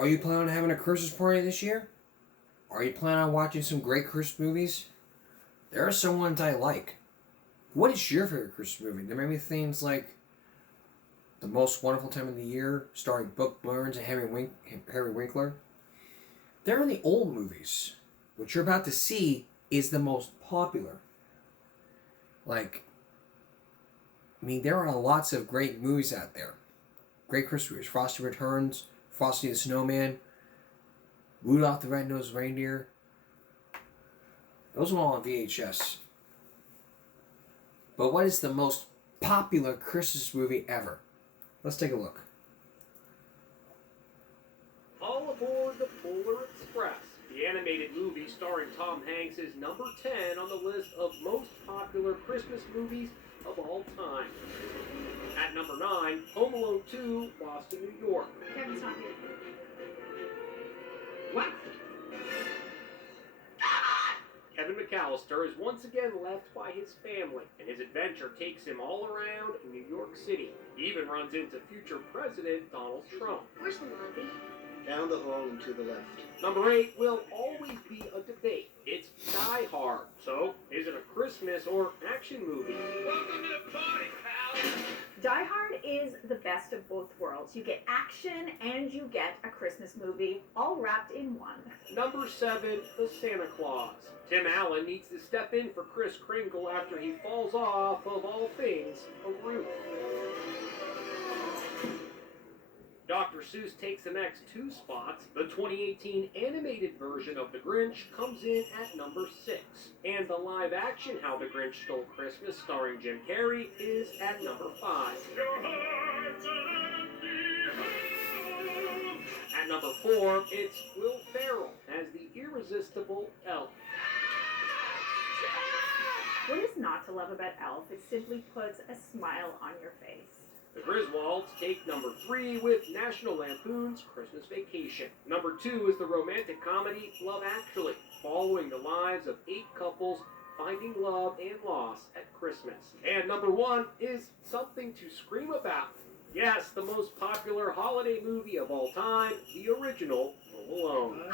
Are you planning on having a Christmas party this year? Are you planning on watching some great Christmas movies? There are some ones I like. What is your favorite Christmas movie? There may be things like The Most Wonderful Time of the Year, starring Book Burns and Harry Winkler. There are the old movies. What you're about to see is the most popular. There are lots of great movies out there. Great Christmas movies. Frosty Returns, Frosty the Snowman, Rudolph the Red-Nosed Reindeer. Those were all on VHS. But what is the most popular Christmas movie ever? Let's take a look. All aboard the Polar Express. The animated movie starring Tom Hanks is number 10 on the list of most popular Christmas movies of all time. At number 9, Home Alone 2, Lost in New York. Kevin's not here. What? Kevin McAllister is once again left by his family, and his adventure takes him all around New York City. He even runs into future President Donald Trump. Where's the lobby? Down the hall and to the left. Number 8 will always be a debate. It's Die Hard. So, is it a Christmas or action movie? Welcome to the party, pal! Die Hard is the best of both worlds. You get action and you get a Christmas movie all wrapped in one. Number 7, The Santa Claus. Tim Allen needs to step in for Kris Kringle after he falls off, of all things, a roof. Dr. Seuss takes the next 2 spots. The 2018 animated version of The Grinch comes in at number 6. And the live-action How the Grinch Stole Christmas starring Jim Carrey is at number 5. At number 4, it's Will Ferrell as the irresistible Elf. What is not to love about Elf? It simply puts a smile on your face. The Griswolds take number 3 with National Lampoon's Christmas Vacation. Number 2 is the romantic comedy Love Actually, following the lives of 8 couples finding love and loss at Christmas. And number 1 is something to scream about. Yes, the most popular holiday movie of all time, the original Home Alone.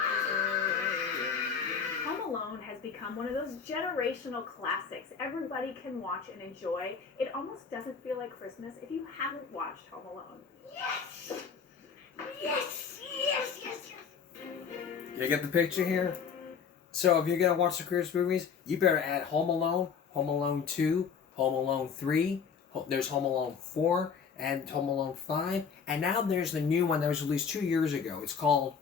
Home Alone has become one of those generational classics everybody can watch and enjoy. It almost doesn't feel like Christmas if you haven't watched Home Alone. Yes! Yes! Yes! Yes! Yes! You get the picture here? So if you're going to watch the Christmas movies, you better add Home Alone 2, Home Alone 3, there's Home Alone 4, and Home Alone 5, and now there's the new one that was released 2 years ago. It's called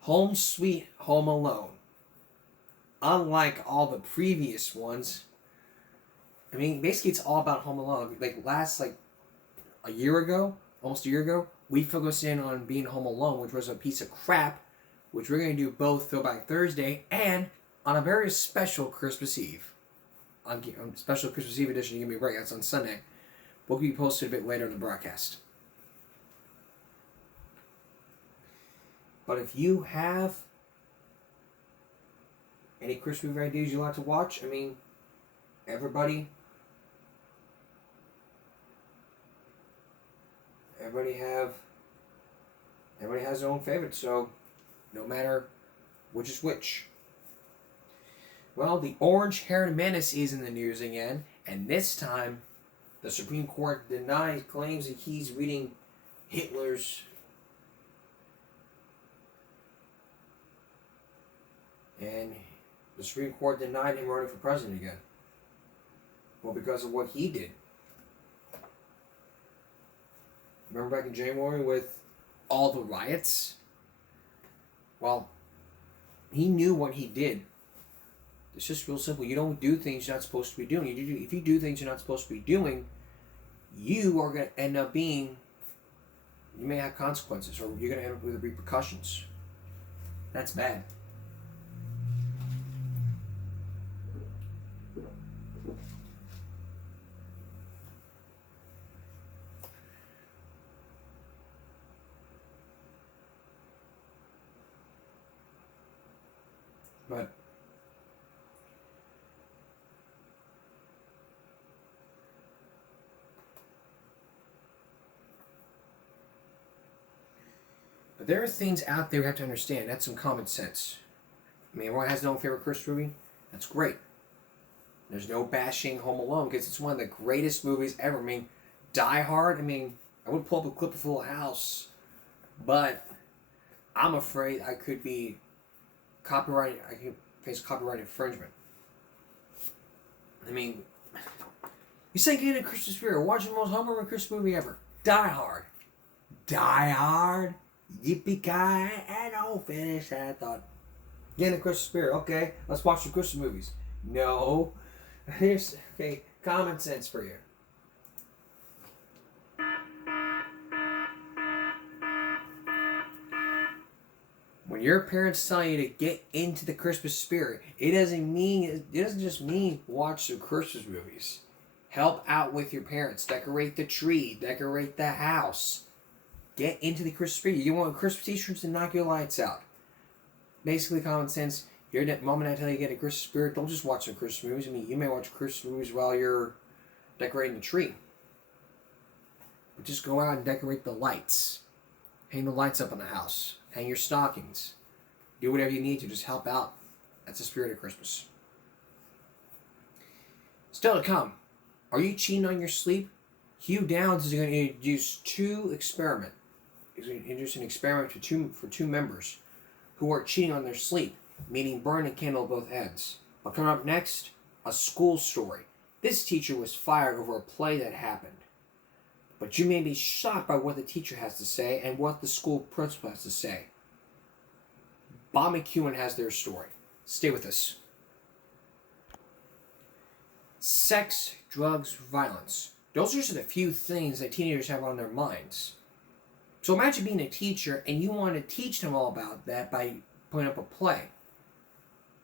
Home Sweet Home Alone. Unlike all the previous ones, basically it's all about Home Alone. Almost a year ago, we focused in on being home alone, which was a piece of crap, which we're going to do both Throwback Thursday and on a very special Christmas Eve. On special Christmas Eve edition, you can be right, that's on Sunday. Will be posted a bit later in the broadcast. But if you have any Christmas movie ideas you like to watch, everybody has their own favorite, so no matter which is which. Well, the orange-haired menace is in the news again, and this time the Supreme Court claims that he's reading Hitler's and the Supreme Court denied him running for president again. Well, because of what he did. Remember back in January with all the riots? Well, he knew what he did. It's just real simple. You don't do things you're not supposed to be doing. If you do things you're not supposed to be doing, you are going to end up you may have consequences, or you're going to end up with repercussions. That's bad. But But there are things out there we have to understand. That's some common sense. I mean, everyone has their own favorite Christmas movie. That's great. There's no bashing Home Alone because it's one of the greatest movies ever. I mean, Die Hard. I mean, I would pull up a clip of Full House, but I'm afraid I could be copyright. I could face copyright infringement. I mean, you say get in a Christmas spirit, watching the most heartwarming Christmas movie ever. Die Hard. Die Hard. Yippee-ki, and don't finish that thought. Get in the Christmas spirit. Okay, let's watch some Christmas movies. No. Here's, okay, common sense for you. When your parents tell you to get into the Christmas spirit, it doesn't just mean watch some Christmas movies. Help out with your parents. Decorate the tree. Decorate the house. Get into the Christmas spirit. You want Christmas t-shirts and knock your lights out. Basically, common sense. Your mom and I tell you to get a Christmas spirit. Don't just watch some Christmas movies. I mean, you may watch Christmas movies while you're decorating the tree. But just go out and decorate the lights. Hang the lights up in the house. Hang your stockings. Do whatever you need to. Just help out. That's the spirit of Christmas. Still to come. Are you cheating on your sleep? Hugh Downs is going to introduce two experiments. He's going to introduce an experiment for two members who are cheating on their sleep, meaning burn a candle at both ends. But coming up next, a school story. This teacher was fired over a play that happened. But you may be shocked by what the teacher has to say and what the school principal has to say. Bob McEwen has their story. Stay with us. Sex, drugs, violence. Those are just a few things that teenagers have on their minds. So imagine being a teacher and you want to teach them all about that by putting up a play.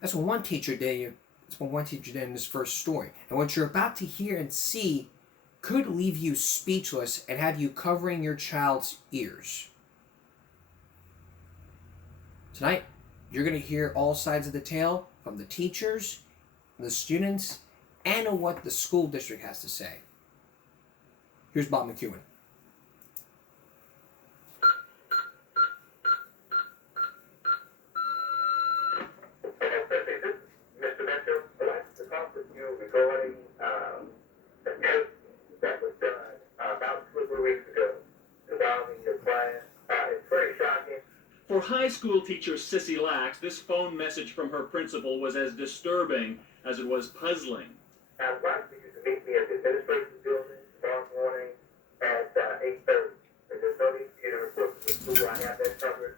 That's what one teacher did. That's what one teacher did in this first story. And what you're about to hear and see could leave you speechless and have you covering your child's ears. Tonight, you're going to hear all sides of the tale from the teachers, the students, and what the school district has to say. Here's Bob McEwen. Mr. Mitchell, I'd like to talk with you regarding the case that was done about 2 or 3 weeks ago involving your client. It's very shocking. For high school teacher Sissy Lax, this phone message from her principal was as disturbing as it was puzzling. I'd like for you to meet me at the administration building tomorrow morning at 8:30. There's no need for you to report to the school. I have that covered.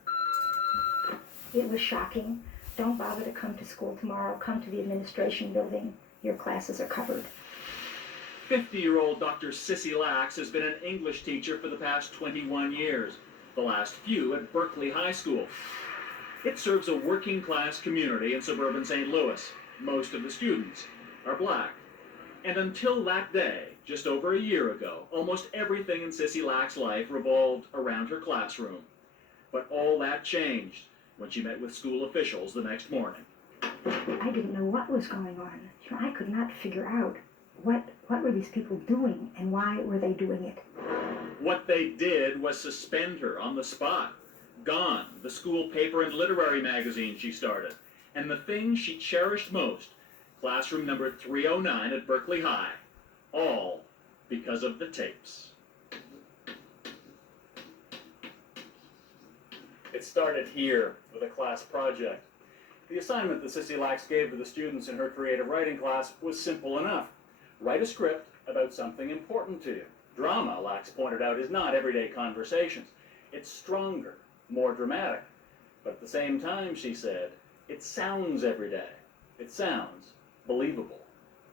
It was shocking. Don't bother to come to school tomorrow. Come to the administration building. Your classes are covered. 50-year-old Dr. Sissy Lax has been an English teacher for the past 21 years, the last few at Berkeley High School. It serves a working-class community in suburban St. Louis. Most of the students are black. And until that day, just over a year ago, almost everything in Sissy Lax's life revolved around her classroom. But all that changed when she met with school officials the next morning. I didn't know what was going on. I could not figure out what were these people doing and why were they doing it. What they did was suspend her on the spot. Gone, the school paper and literary magazine she started. And the thing she cherished most, classroom number 309 at Berkeley High. All because of the tapes. It started here with a class project. The assignment that Sissy Lax gave to the students in her creative writing class was simple enough. Write a script about something important to you. Drama, Lax pointed out, is not everyday conversations. It's stronger, more dramatic. But at the same time, she said, it sounds everyday. It sounds believable.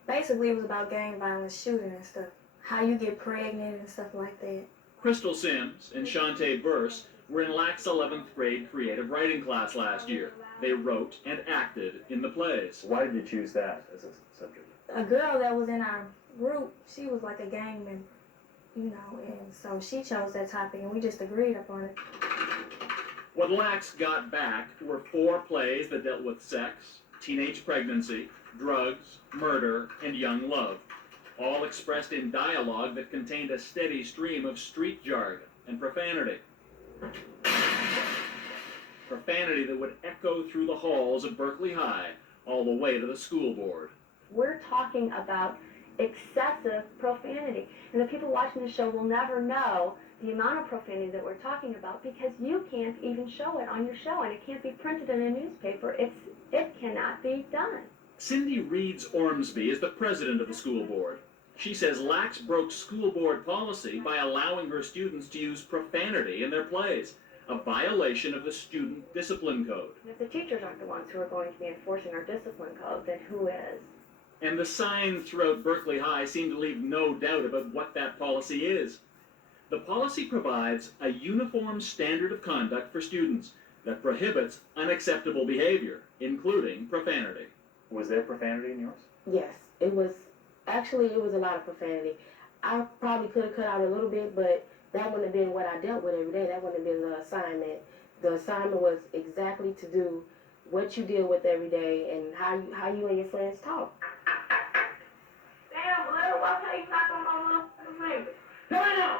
Basically, it was about gang violence, shooting and stuff. How you get pregnant and stuff like that. Crystal Sims and Shantae Burse were in Lax's 11th grade creative writing class last year. They wrote and acted in the plays. Why did you choose that as a subject? A girl that was in our group, she was like a gang member, you know, and so she chose that topic and we just agreed upon it. What Lax got back were 4 plays that dealt with sex, teenage pregnancy, drugs, murder, and young love, all expressed in dialogue that contained a steady stream of street jargon and profanity. profanity that would echo through the halls of Berkeley High all the way to the school board. We're talking about excessive profanity. And the people watching the show will never know the amount of profanity that we're talking about because you can't even show it on your show, and it can't be printed in a newspaper. It cannot be done. Cindy Reeds Ormsby is the president of the school board. She says Lax broke school board policy by allowing her students to use profanity in their plays, a violation of the student discipline code. If the teachers aren't the ones who are going to be enforcing our discipline code, then who is? And the signs throughout Berkeley High seem to leave no doubt about what that policy is. The policy provides a uniform standard of conduct for students that prohibits unacceptable behavior, including profanity. Was there profanity in yours? Yes, it was a lot of profanity. I probably could have cut out a little bit, but that wouldn't have been what I dealt with every day. That wouldn't have been the assignment. The assignment was exactly to do what you deal with every day and how you and your friends talk. Damn, little, why can't you knock on my motherfucking finger? No!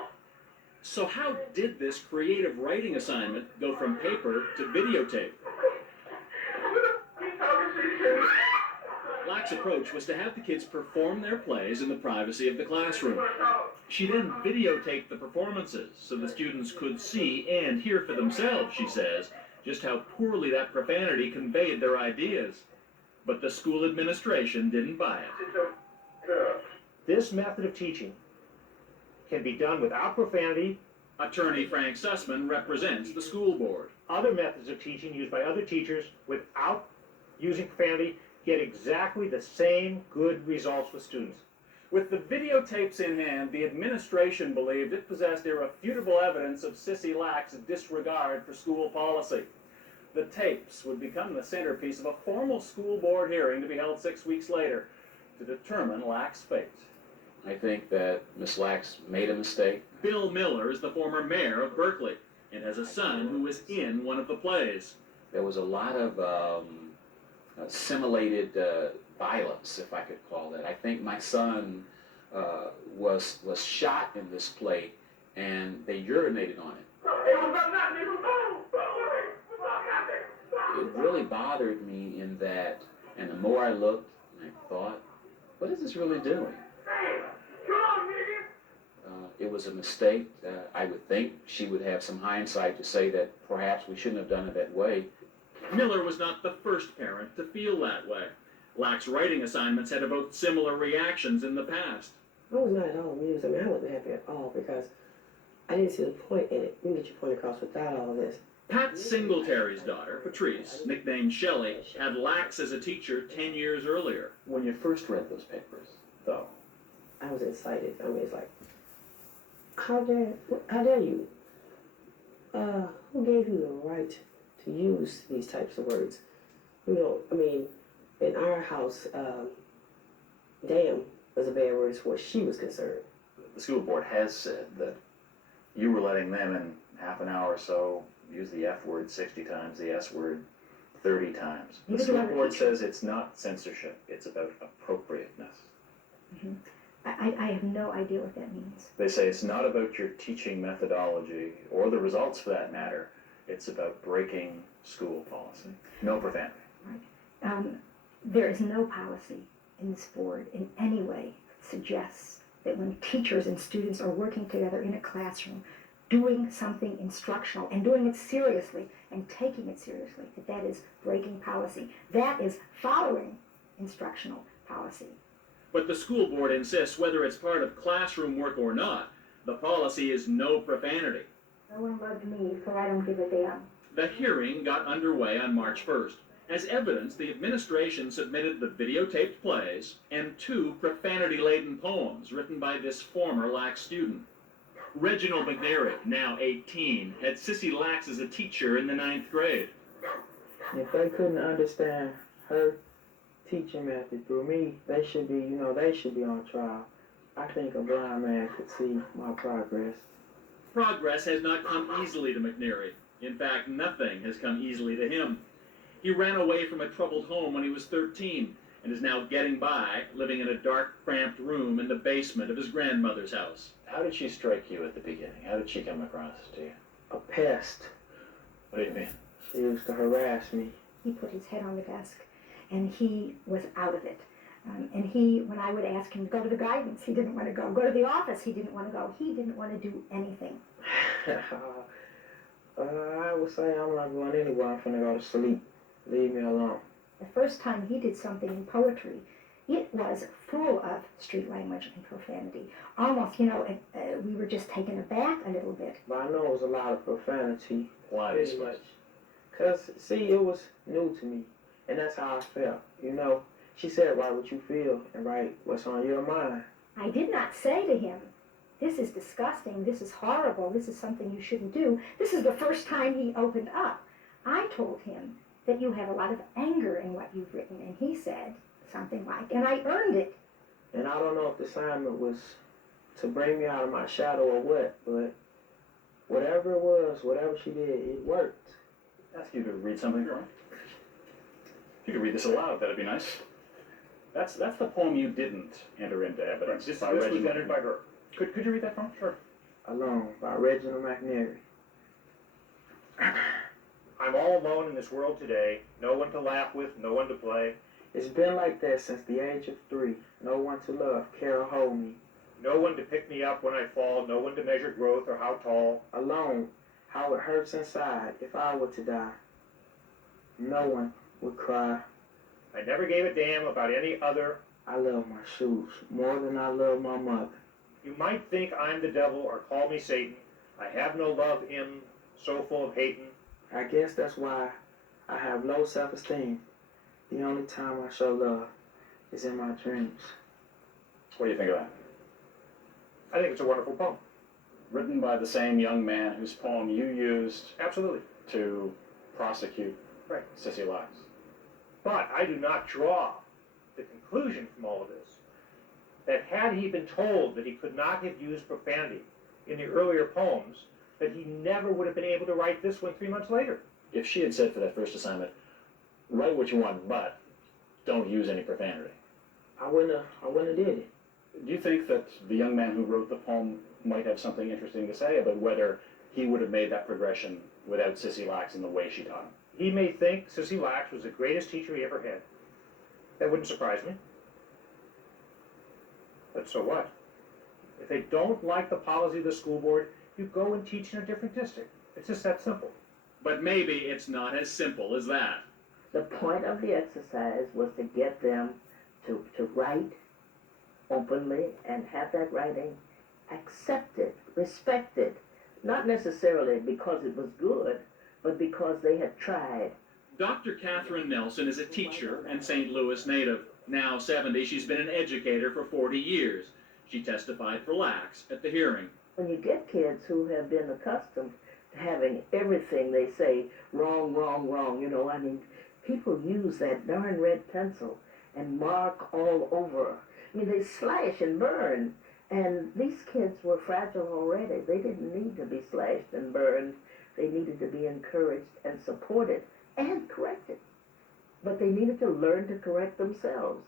So how did this creative writing assignment go from paper to videotape? Lack's approach was to have the kids perform their plays in the privacy of the classroom. She then videotaped the performances so the students could see and hear for themselves, she says, just how poorly that profanity conveyed their ideas. But the school administration didn't buy it. This method of teaching can be done without profanity. Attorney Frank Sussman represents the school board. Other methods of teaching used by other teachers without using profanity get exactly the same good results with students. With the videotapes in hand, the administration believed it possessed irrefutable evidence of Sissy Lack's disregard for school policy. The tapes would become the centerpiece of a formal school board hearing to be held 6 weeks later to determine Lack's fate. I think that Miss Lax made a mistake. Bill Miller is the former mayor of Berkeley and has a son who was in one of the plays. There was a lot of simulated violence, if I could call that. I think my son was shot in this play, and they urinated on it. It really bothered me in that, and the more I looked, I thought, what is this really doing? It was a mistake. I would think she would have some hindsight to say that perhaps we shouldn't have done it that way. Miller was not the first parent to feel that way. Lack's writing assignments had evoked similar reactions in the past. I was not at all amused. I mean, I wasn't happy at all because I didn't see the point in it. You can get your point across without all of this. Pat Singletary's daughter, Patrice, nicknamed Shelley, had Lax as a teacher 10 years earlier. When you first read those papers, though, I was excited. I mean, it's like, how dare you? Who gave you the right to use these types of words? You know, I mean, in our house, damn was a bad word as far as she was concerned. the school board has said that you were letting them in half an hour or so use the F word 60 times, the S word 30 times. The school board says it's not censorship, it's about appropriateness. Mm-hmm. I have no idea what that means. They say it's not about your teaching methodology, or the results for that matter, it's about breaking school policy. No profanity. Right. There is no policy in this board in any way that suggests that when teachers and students are working together in a classroom, doing something instructional and doing it seriously and taking it seriously, that is breaking policy. That is following instructional policy. But the school board insists whether it's part of classroom work or not, the policy is no profanity. No one loved me, so I don't give a damn. The hearing got underway on March 1st. As evidence, the administration submitted the videotaped plays and 2 profanity-laden poems written by this former Lax student. Reginald McNary, now 18, had Sissy Lax as a teacher in the 9th grade. If they couldn't understand her teaching method through me, they should be on trial. I think a blind man could see my progress. Progress has not come easily to McNary. In fact, nothing has come easily to him. He ran away from a troubled home when he was 13 and is now getting by, living in a dark, cramped room in the basement of his grandmother's house. How did she strike you at the beginning? How did she come across to you? A pest. What do you mean? She used to harass me. He put his head on the desk, and he was out of it. And when I would ask him to go to the guidance, he didn't want to go. Go to the office, he didn't want to go. He didn't want to do anything. I would say I'm not going anywhere. I'm finna go to sleep. Leave me alone. The first time he did something in poetry, it was full of street language and profanity. Almost, we were just taken aback a little bit. But I know it was a lot of profanity. Why? Pretty much. Because, see, it was new to me. And that's how I felt. She said, write what you feel and write what's on your mind. I did not say to him, this is disgusting, this is horrible, this is something you shouldn't do. This is the first time he opened up. I told him that you have a lot of anger in what you've written, and he said something like, and I earned it. And I don't know if the assignment was to bring me out of my shadow or what, but whatever it was, whatever she did, it worked. Ask you to read something for me. If you could read this aloud, that'd be nice. That's the poem you didn't enter into evidence. This by was Reginald. entered by her. Could you read that for me? Sure. Alone by Reginald McNary. I'm all alone in this world today. No one to laugh with, no one to play. It's been like that since the age of 3. No one to love, care, or hold me. No one to pick me up when I fall. No one to measure growth or how tall. Alone, how it hurts inside if I were to die. No one would cry. I never gave a damn about any other. I love my shoes more than I love my mother. You might think I'm the devil or call me Satan. I have no love in, so full of hating. I guess that's why I have low self-esteem. The only time I show love is in my dreams. What do you think of that? I think it's a wonderful poem. Written by the same young man whose poem you used Absolutely. to prosecute Right. Sissy Lax. But I do not draw the conclusion from all of this that had he been told that he could not have used profanity in the earlier poems, that he never would have been able to write this one 3 months later. If she had said for that first assignment, write what you want, but don't use any profanity, I wouldn't have did it. do you think that the young man who wrote the poem might have something interesting to say about whether he would have made that progression without Sissy Lax in the way she taught him? He may think Sissy Lax was the greatest teacher he ever had. That wouldn't surprise me. But so what? If they don't like the policy of the school board, you go and teach in a different district. It's just that simple. But maybe it's not as simple as that. The point of the exercise was to get them to write openly and have that writing accepted, respected, not necessarily because it was good, but because they had tried. Dr. Catherine Nelson is a teacher and St. Louis native. Now 70, she's been an educator for 40 years. She testified for Lax at the hearing. When you get kids who have been accustomed to having everything they say wrong, wrong, wrong, people use that darn red pencil and mark all over. They slash and burn. And these kids were fragile already. They didn't need to be slashed and burned. They needed to be encouraged and supported and corrected. But they needed to learn to correct themselves.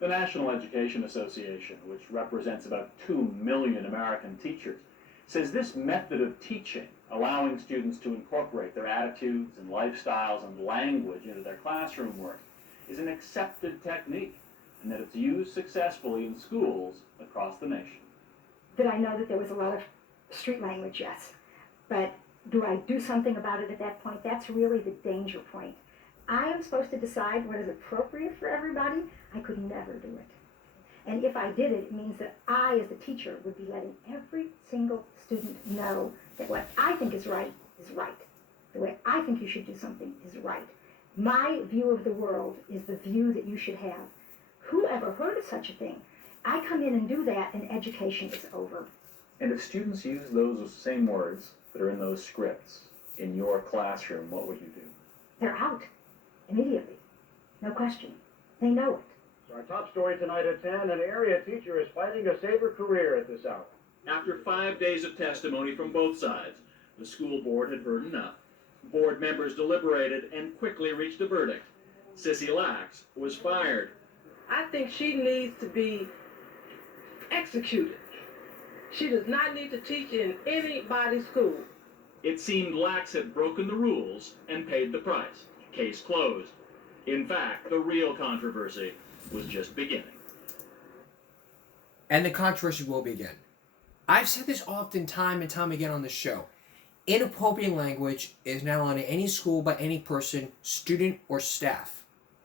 The National Education Association, which represents about 2 million American teachers, says this method of teaching, allowing students to incorporate their attitudes and lifestyles and language into their classroom work, is an accepted technique, and that it's used successfully in schools across the nation. Did I know that there was a lot of street language? Yes. But do I do something about it at that point? That's really the danger point. I am supposed to decide what is appropriate for everybody. I could never do it. And if I did it, it means that I, as the teacher, would be letting every single student know that what I think is right is right. The way I think you should do something is right. My view of the world is the view that you should have. Who ever heard of such a thing? I come in and do that, and education is over. And if students use those same words that are in those scripts in your classroom, what would you do? They're out immediately. No question. They know it. So our top story tonight at 10, an area teacher is fighting to save her career at this hour. After 5 days of testimony from both sides, the school board had heard enough. Board members deliberated and quickly reached a verdict. Sissy Lax was fired. I think she needs to be executed. She does not need to teach in anybody's school. It seemed Lax had broken the rules and paid the price. Case closed. In fact, the real controversy was just beginning. And the controversy will begin. I've said this often, time and time again on the show. Inappropriate language is not allowed in any school by any person, student, or staff.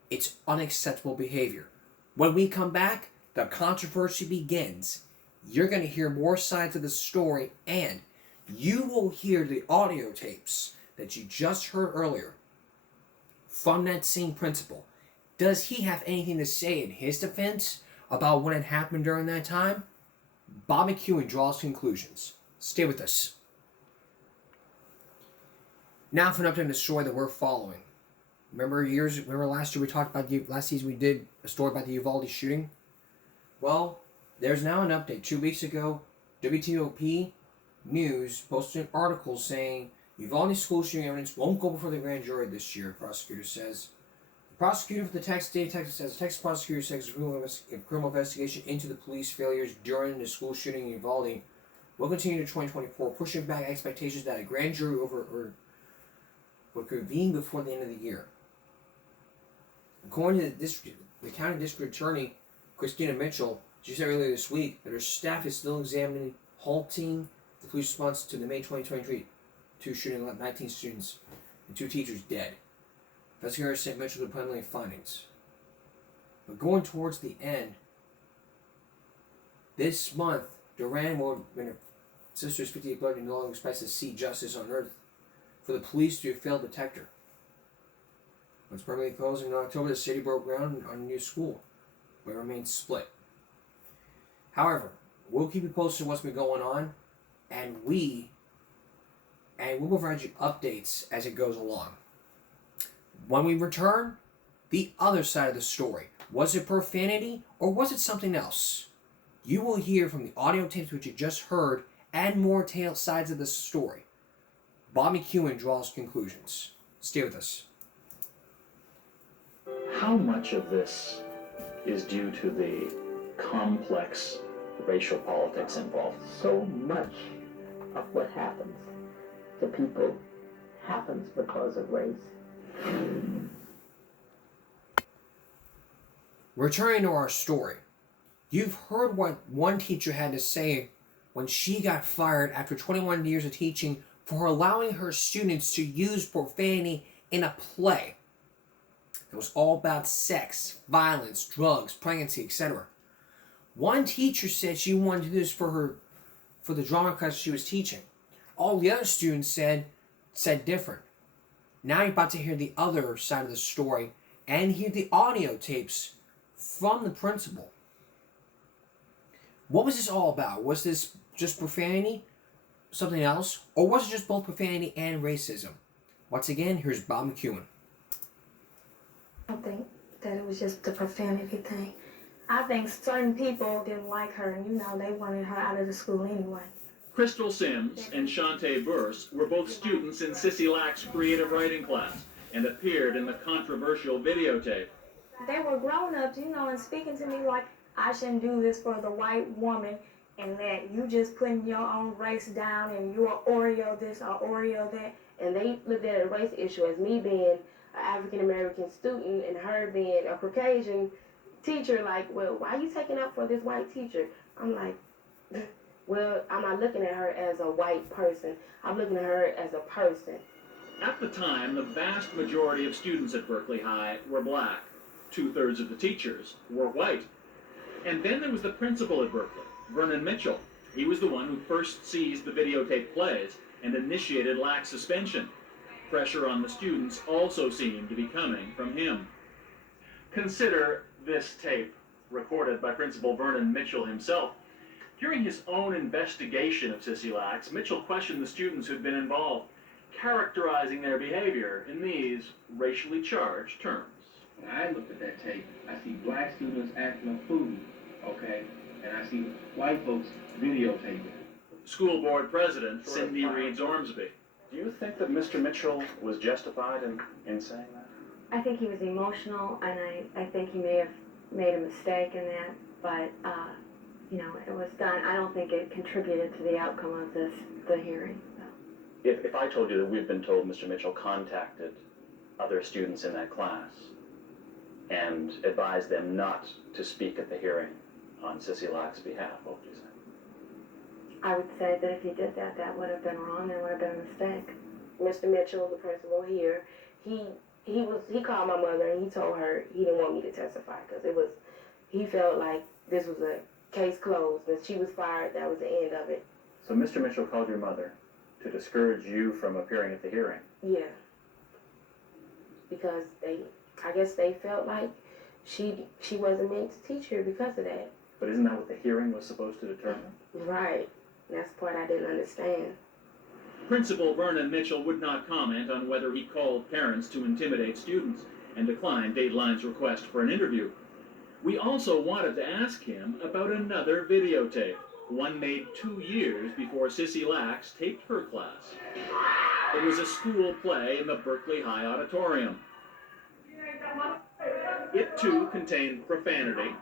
It's unacceptable behavior. When we come back, the controversy begins. You're going to hear more sides of the story, and you will hear the audio tapes that you just heard earlier from that same principal. Does he have anything to say in his defense about what had happened during that time? Bob McEwen draws conclusions. Stay with us. Now for an update on the story that we're following. Remember last year we talked about last season we did a story about the Uvalde shooting? Well, there's now an update. 2 weeks ago, WTOP News posted an article saying Uvalde school shooting evidence won't go before the grand jury this year, prosecutor says. The prosecutor for the state of Texas says the Texas prosecutor says a criminal investigation into the police failures during the school shooting in Uvalde will continue to 2024, pushing back expectations that a grand jury would convene before the end of the year. According to the county district attorney, Christina Mitchell, she said earlier this week that her staff is still examining halting the police response to the May 2023 shooting of 19 students and 2 teachers dead. Investigators said Mitchell would preliminary findings. But going towards the end, this month, Duran will, when her sister's 58th birthday, no longer expects to see justice on earth for the police to have failed to detect her. When it's permanently closed in October, the city broke ground on a new school, but it remains split. However, we'll keep you posted on what's been going on, and we'll provide you updates as it goes along. When we return, the other side of the story. Was it profanity or was it something else? You will hear from the audio tapes which you just heard and more sides of the story. Bob McEwen draws conclusions. Stay with us. How much of this is due to the complex racial politics involved? So much of what happens to people happens because of race. Returning to our story, you've heard what one teacher had to say when she got fired after 21 years of teaching for allowing her students to use profanity in a play. It was all about sex, violence, drugs, pregnancy, etc. One teacher said she wanted to do this for the drama class she was teaching. All the other students said different. Now you're about to hear the other side of the story and hear the audio tapes from the principal. What was this all about? Was this just profanity? Something else? Or was it just both profanity and racism? Once again, here's Bob McEwen. I don't think that it was just the profanity thing. I think certain people didn't like her, and they wanted her out of the school anyway. Crystal Sims and Shantae Burse were both students in Sissy Lack's creative writing class and appeared in the controversial videotape. They were grown-ups, and speaking to me like I shouldn't do this for the white woman, and that you just putting your own race down and you're Oreo this or Oreo that. And they looked at a race issue as me being an African-American student and her being a Caucasian teacher, like, well, why are you taking up for this white teacher? I'm like, well, I'm not looking at her as a white person. I'm looking at her as a person. At the time, the vast majority of students at Berkeley High were black. 2/3 of the teachers were white. And then there was the principal at Berkeley, Vernon Mitchell. He was the one who first seized the videotape plays and initiated Lack's suspension. Pressure on the students also seemed to be coming from him. Consider this tape, recorded by Principal Vernon Mitchell himself. During his own investigation of Sissy Lack's, Mitchell questioned the students who'd been involved, characterizing their behavior in these racially charged terms. When I look at that tape, I see black students acting a fool, okay? And I see white folks videotaping. School board president Cindy Reeds Ormsby. Do you think that Mr. Mitchell was justified in saying that? I think he was emotional, and I think he may have made a mistake in that, but, it was done. I don't think it contributed to the outcome of the hearing. So. if I told you that we've been told Mr. Mitchell contacted other students in that class and advised them not to speak at the hearing on Sissy Lack's behalf, what would you say? I would say that if he did that, that would have been wrong and would have been a mistake. Mr. Mitchell, the principal here, he called my mother and he told her he didn't want me to testify because he felt like this was a case closed, that she was fired, that was the end of it. So Mr. Mitchell called your mother to discourage you from appearing at the hearing? Yeah. Because I guess they felt like she wasn't meant to teach here because of that. But isn't that what the hearing was supposed to determine? Right. That's the part I didn't understand. Principal Vernon Mitchell would not comment on whether he called parents to intimidate students and declined Dateline's request for an interview. We also wanted to ask him about another videotape, one made 2 years before Sissy Lax taped her class. It was a school play in the Berkeley High Auditorium. It too contained profanity,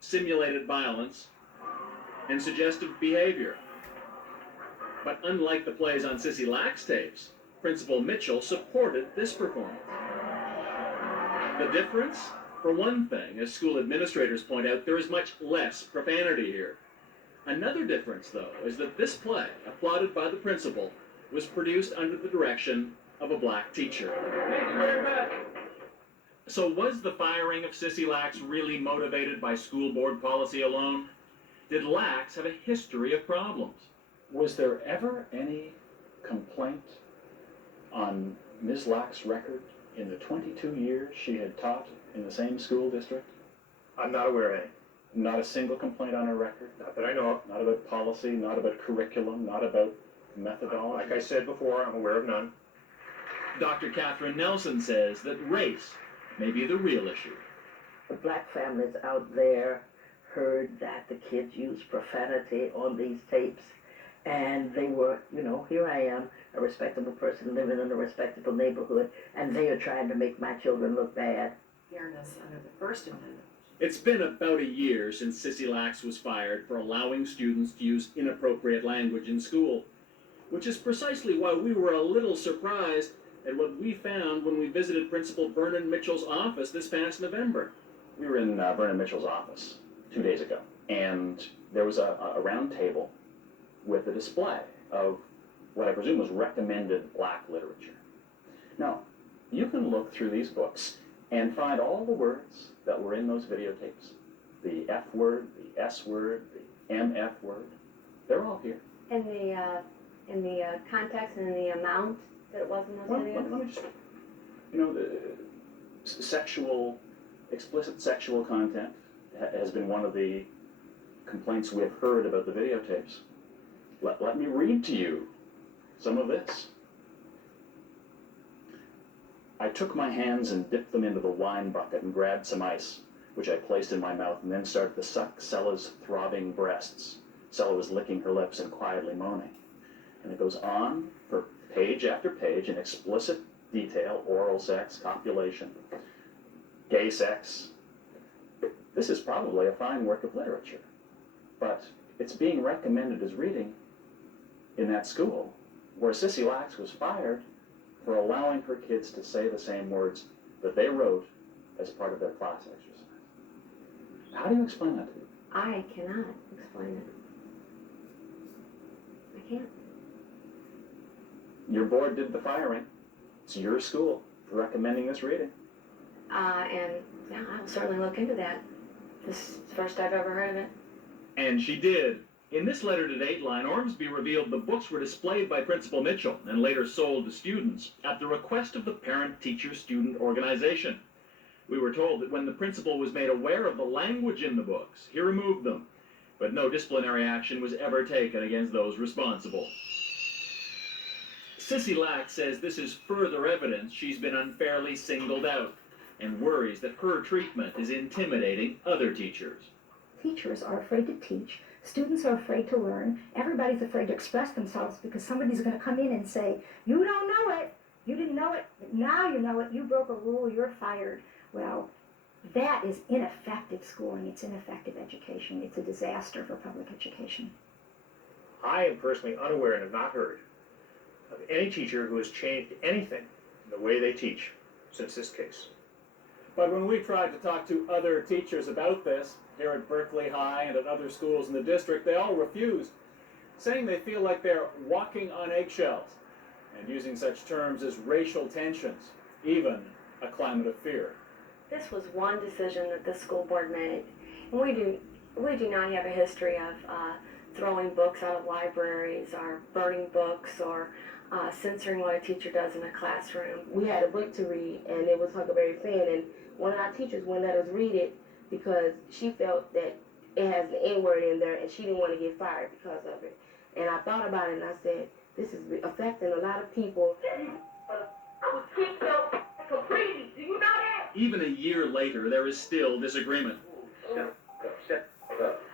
simulated violence, and suggestive behavior. But unlike the plays on Sissy Lack's tapes, Principal Mitchell supported this performance. The difference? For one thing, as school administrators point out, there is much less profanity here. Another difference, though, is that this play, applauded by the principal, was produced under the direction of a black teacher. Thank you very much. So was the firing of Sissy Lax really motivated by school board policy alone? Did Lax have a history of problems? Was there ever any complaint on Ms. Lack's record in the 22 years she had taught in the same school district? I'm not aware of any. Not a single complaint on her record? Not that I know of. Not about policy, not about curriculum, not about methodology? Like I said before, I'm aware of none. Dr. Catherine Nelson says that race may be the real issue. The black families out there heard that the kids used profanity on these tapes, and they were, here I am, a respectable person living in a respectable neighborhood, and they are trying to make my children look bad. Fairness under the First Amendment. It's been about a year since Sissy Lax was fired for allowing students to use inappropriate language in school, which is precisely why we were a little surprised at what we found when we visited Principal Vernon Mitchell's office this past November. We were in Vernon Mitchell's office 2 days ago, and there was a round table with a display of what I presume was recommended black literature. Now, you can look through these books and find all the words that were in those videotapes. The F word, the S word, the MF word. They're all here. In the context and in the amount that it was in those videos? Let me just, the explicit sexual content has been one of the complaints we have heard about the videotapes. Let me read to you some of this. I took my hands and dipped them into the wine bucket and grabbed some ice, which I placed in my mouth and then started to suck Sella's throbbing breasts. Sella was licking her lips and quietly moaning. And it goes on for page after page in explicit detail: oral sex, copulation, gay sex. This is probably a fine work of literature, but it's being recommended as reading in that school where Sissy Lax was fired for allowing her kids to say the same words that they wrote as part of their class exercise. How do you explain that to me? I cannot explain it. I can't. Your board did the firing. It's your school for recommending this reading. And yeah, I will certainly look into that. This is the first I've ever heard of it. And she did. In this letter to Dateline, Ormsby revealed the books were displayed by Principal Mitchell and later sold to students at the request of the parent-teacher-student organization. We were told that when the principal was made aware of the language in the books, he removed them, but no disciplinary action was ever taken against those responsible. Sissy Lax says this is further evidence she's been unfairly singled out and worries that her treatment is intimidating other teachers. Teachers are afraid to teach. Students are afraid to learn. Everybody's afraid to express themselves because somebody's going to come in and say, you don't know it. You didn't know it. But now you know it. You broke a rule. You're fired. Well, that is ineffective schooling. It's ineffective education. It's a disaster for public education. I am personally unaware and have not heard of any teacher who has changed anything in the way they teach since this case. But when we tried to talk to other teachers about this, here at Berkeley High and at other schools in the district, they all refused, saying they feel like they're walking on eggshells and using such terms as racial tensions, even a climate of fear. This was one decision that the school board made. And we do not have a history of throwing books out of libraries or burning books or censoring what a teacher does in a classroom. We had a book to read, and it was Huckleberry Finn, and one of our teachers wouldn't let us read it because she felt that it has the N-word in there, and she didn't want to get fired because of it. And I thought about it, and I said, this is affecting a lot of people. I was kicked out completely. Do you know that? Even a year later, there is still disagreement.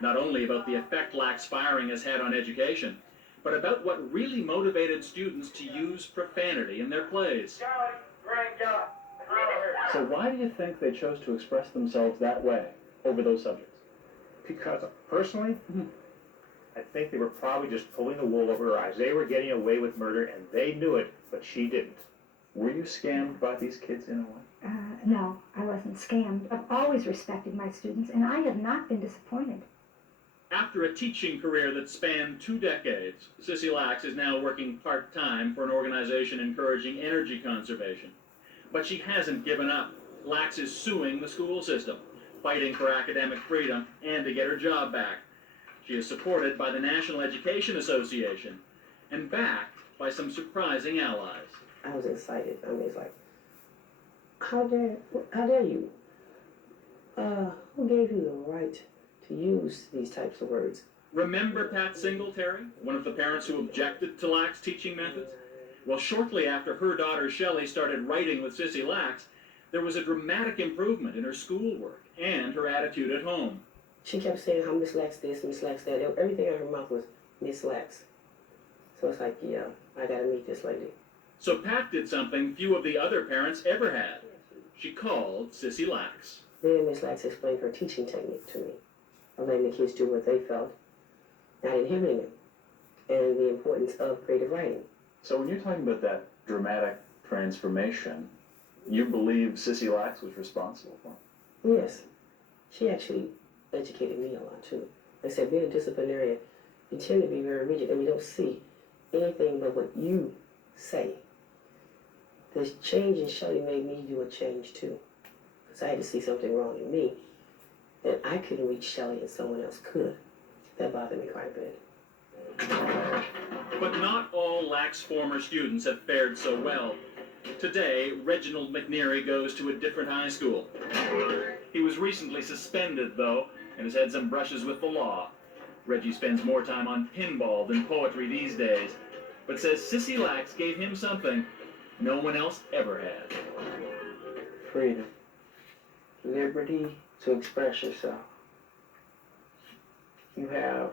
Not only about the effect lax firing has had on education, but about what really motivated students to use profanity in their plays. So why do you think they chose to express themselves that way over those subjects? Because personally, I think they were probably just pulling the wool over her eyes. They were getting away with murder, and they knew it, but she didn't. Were you scammed by these kids in a way? No, I wasn't scammed. I've always respected my students, and I have not been disappointed. After a teaching career that spanned 2 decades, Sissy Lax is now working part-time for an organization encouraging energy conservation. But she hasn't given up. Lax is suing the school system, fighting for academic freedom and to get her job back. She is supported by the National Education Association and backed by some surprising allies. I was excited. I mean, it's like, how dare you? Who gave you the right to use these types of words? Remember Pat Singletary, one of the parents who objected to Lax teaching methods? Well, shortly after her daughter Shelley started writing with Sissy Lax, there was a dramatic improvement in her schoolwork and her attitude at home. She kept saying how Miss Lax this, Miss Lax that. Everything out of her mouth was Miss Lax. So it's like, yeah, I gotta meet this lady. So Pat did something few of the other parents ever had. She called Sissy Lax. Then Miss Lax explained her teaching technique to me, of letting the kids do what they felt, not inhibiting it, and the importance of creative writing. So when you're talking about that dramatic transformation, you believe Sissy Lax was responsible for it? Yes. She actually educated me a lot, too. Like I said, being a disciplinarian, you tend to be very rigid, and you don't see anything but what you say. The change in Shelley made me do a change, too. Because I had to see something wrong in me, that I couldn't reach Shelley and someone else could. That bothered me quite a bit. But not all Lax former students have fared so well. Today, Reginald McNeary goes to a different high school. He was recently suspended, though, and has had some brushes with the law. Reggie spends more time on pinball than poetry these days, but says Sissy Lax gave him something no one else ever had. Freedom. Liberty to express yourself. You have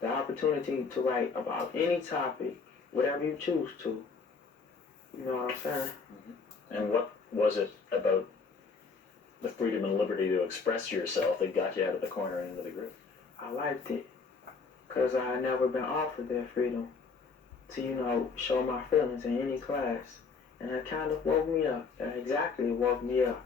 the opportunity to write about any topic, whatever you choose to. You know what I'm saying? And what was it about the freedom and liberty to express yourself that got you out of the corner and into the group? I liked it because I had never been offered that freedom to, show my feelings in any class. And it kind of woke me up. That exactly woke me up.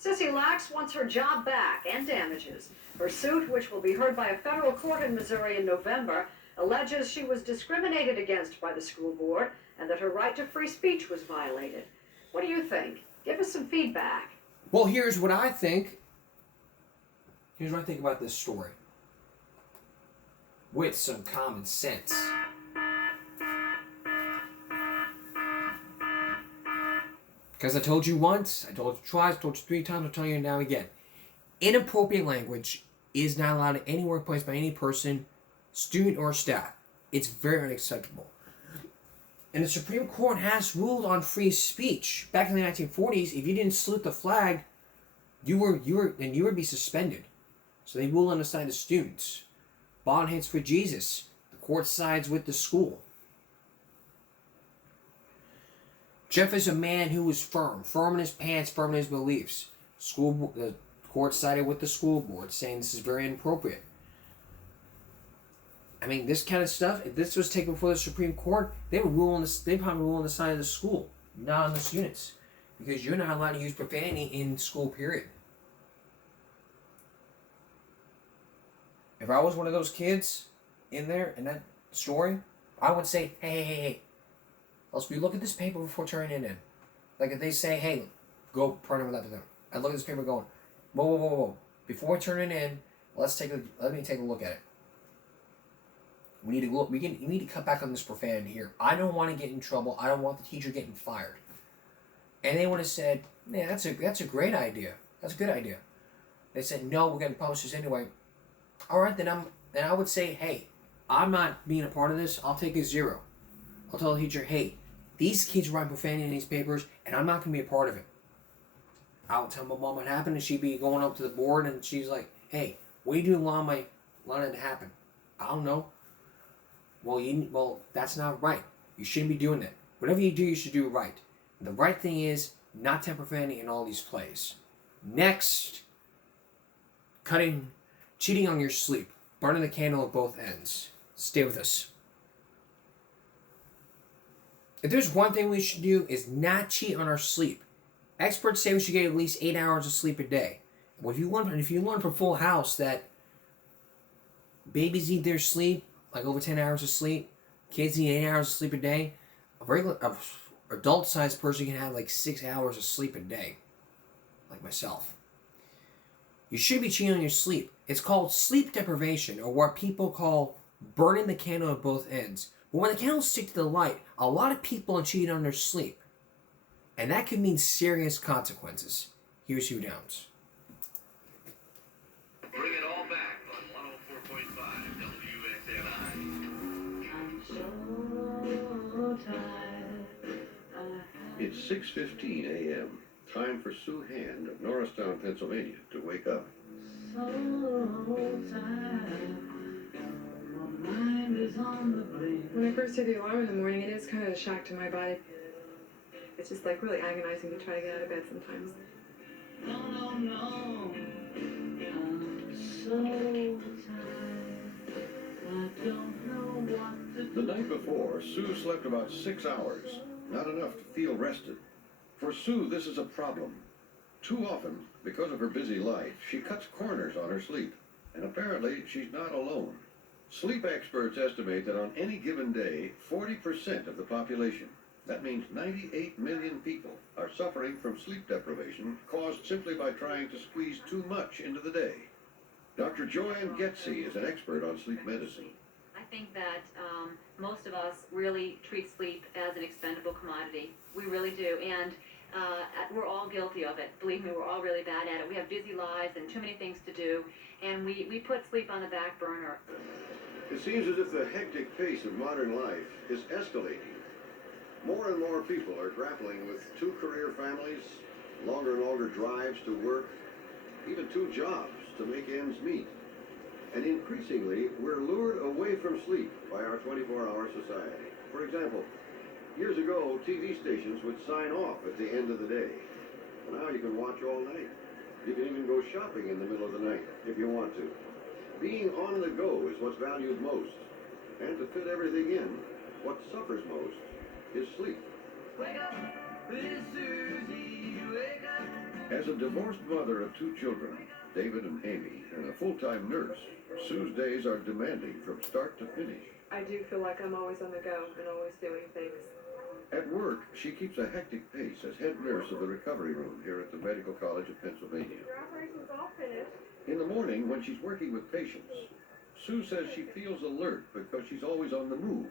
Sissy Lax wants her job back and damages. Her suit, which will be heard by a federal court in Missouri in November, alleges she was discriminated against by the school board and that her right to free speech was violated. What do you think? Give us some feedback. Well, here's what I think. Here's what I think about this story. With some common sense. Because I told you once, I told you twice, I told you 3 times, I'm telling you now again. Inappropriate language is not allowed at any workplace by any person, student or staff. It's very unacceptable. And the Supreme Court has ruled on free speech. Back in the 1940s, if you didn't salute the flag, you would be suspended. So they ruled on the side of students. Bond hits for Jesus. The court sides with the school. Jeff is a man who was firm in his pants, firm in his beliefs. The court sided with the school board, saying this is very inappropriate. I mean, this kind of stuff, if this was taken before the Supreme Court, they would rule on this, they probably rule on the side of the school, not on the students. Because you're not allowed to use profanity in school, period. If I was one of those kids in there, in that story, I would say, hey. Let's look at this paper before turning it in. Like if they say, hey, go print it without the thing. I look at this paper going, whoa. Before I turn it in, let me take a look at it. We need to look. You need to cut back on this profanity here. I don't want to get in trouble. I don't want the teacher getting fired. And they would have said, yeah, that's a great idea. That's a good idea. They said, no, we're going to publish this anyway. All right, then I would say, hey, I'm not being a part of this. I'll take a 0. I'll tell the teacher, hey, these kids write profanity in these papers, and I'm not going to be a part of it. I'll tell my mom what happened, and she'd be going up to the board, and she's like, hey, what are you doing allowing it to happen? I don't know. Well, that's not right. You shouldn't be doing that. Whatever you do, you should do it right. The right thing is not to have profanity in all these plays. Next, cheating on your sleep. Burning the candle at both ends. Stay with us. If there's one thing we should do is not cheat on our sleep. Experts say we should get at least 8 hours of sleep a day. Well, if you learn from Full House that babies need their sleep, like over 10 hours of sleep, kids need 8 hours of sleep a day, a adult-sized person can have like 6 hours of sleep a day, like myself. You should be cheating on your sleep. It's called sleep deprivation, or what people call burning the candle at both ends. But when the candles stick to the light, a lot of people are cheating on their sleep. And that could mean serious consequences. Here's Hugh Downs. Bring it all back on 104.5 WXNI. It's 6:15 a.m. Time for Sue Hand of Norristown, Pennsylvania, to wake up. When I first hear the alarm in the morning, it is kind of a shock to my body. It's just like really agonizing to try to get out of bed sometimes. I'm so tired. I don't know what to do. The night before, Sue slept about 6 hours, not enough to feel rested. For Sue, this is a problem. Too often, because of her busy life, she cuts corners on her sleep. And apparently, she's not alone. Sleep experts estimate that on any given day, 40% of the population, that means 98 million people, are suffering from sleep deprivation caused simply by trying to squeeze too much into the day. Dr. Joanne Getze is an expert on sleep medicine. I think that most of us really treat sleep as an expendable commodity. We really do, and we're all guilty of it. Believe me, we're all really bad at it. We have busy lives and too many things to do, and we put sleep on the back burner. It seems as if the hectic pace of modern life is escalating. More and more people are grappling with 2 career families, longer and longer drives to work, even 2 jobs to make ends meet. And increasingly, we're lured away from sleep by our 24-hour society. For example, years ago, TV stations would sign off at the end of the day. Now you can watch all night. You can even go shopping in the middle of the night if you want to. Being on the go is what's valued most. And to fit everything in, what suffers most is sleep. Wake up, Miss Susie, wake up. As a divorced mother of 2 children, David and Amy, and a full-time nurse, Sue's days are demanding from start to finish. I do feel like I'm always on the go and always doing things. At work, she keeps a hectic pace as head nurse of the recovery room here at the Medical College of Pennsylvania. Your operation's all finished. In the morning, when she's working with patients, Sue says she feels alert because she's always on the move.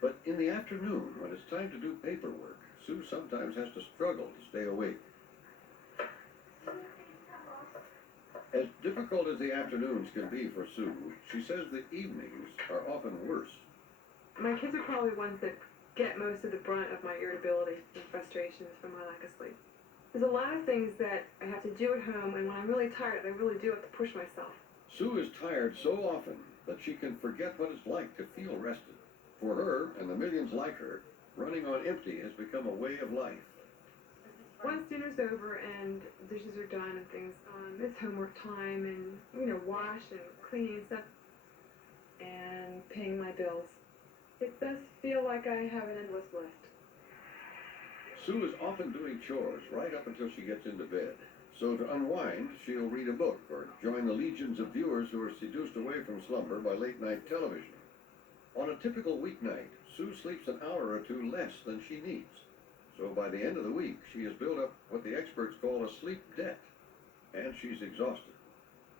But in the afternoon, when it's time to do paperwork, Sue sometimes has to struggle to stay awake. As difficult as the afternoons can be for Sue, she says the evenings are often worse. My kids are probably ones that get most of the brunt of my irritability and frustrations from my lack of sleep. There's a lot of things that I have to do at home, and when I'm really tired, I really do have to push myself. Sue is tired so often that she can forget what it's like to feel rested. For her, and the millions like her, running on empty has become a way of life. Once dinner's over and dishes are done and things, it's homework time and, wash and cleaning and stuff. and paying my bills. It does feel like I have an endless list. Sue is often doing chores right up until she gets into bed. So to unwind, she'll read a book or join the legions of viewers who are seduced away from slumber by late-night television. On a typical weeknight, Sue sleeps an hour or two less than she needs. So by the end of the week, she has built up what the experts call a sleep debt, and she's exhausted.